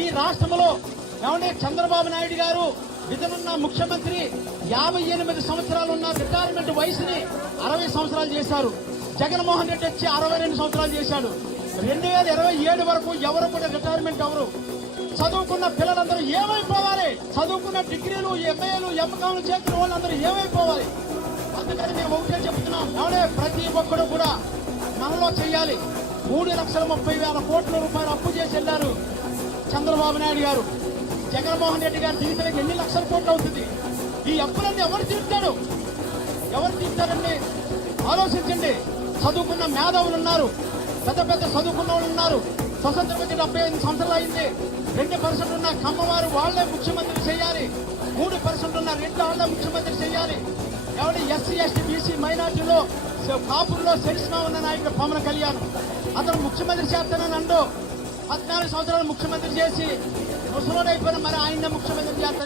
ఈ రాష్ట్రంలో ఏమంటే చంద్రబాబు నాయుడు గారు ఇతనున్న ముఖ్యమంత్రి 58 సంవత్సరాలు ఉన్న రిటైర్మెంట్ వయసుని 60 సంవత్సరాలు చేశారు. జగన్మోహన్ రెడ్డి వచ్చి 62 సంవత్సరాలు చేశాడు. 2027 వరకు ఎవరు కూడా రిటైర్మెంట్ ఎవరు. చదువుకున్న పిల్లలందరూ ఏమైపోవాలి, చదువుకున్న డిగ్రీలు ఎంఏలు ఎంకాలు చేసిన వాళ్ళందరూ ఏమైపోవాలి. అందుకని మేము ఒకటే చెప్తున్నాం, ఎవడే ప్రతి ఒక్కరు కూడా మనలో చేయాలి. 3,30,000 కోట్ల రూపాయలు అప్పు చేసి వెళ్లారు చంద్రబాబు నాయుడు గారు. జగన్మోహన్ రెడ్డి గారు తీర్చడానికి ఎన్ని లక్షల కోట్లు అవుతుంది. ఈ అప్పులన్నీ ఎవరు తీర్చాడు, ఎవరు తీర్చారండి ఆలోచించండి. చదువుకున్న మేధావులు ఉన్నారు, పెద్ద పెద్ద చదువుకున్న వాళ్ళు ఉన్నారు. స్వతంత్రం వచ్చి 75 సంవత్సరాలు అయింది. 2% ఉన్న కమ్మవారు వాళ్లే ముఖ్యమంత్రి చేయాలి. 3% ఉన్న రెడ్డి వాళ్లే ముఖ్యమంత్రి చేయాలి. ఎవరి ఎస్సీ ఎస్టీ బీసీ మైనార్టీలో కాపుల్లో సెల్స్గా ఉన్న నాయకుడు పవన్ కళ్యాణ్ అతను ముఖ్యమంత్రి చేస్తానని అంటూ 14 సంవత్సరాలు ముఖ్యమంత్రి చేసి ముసలోడైపోయిన మరి ఆయన ముఖ్యమంత్రి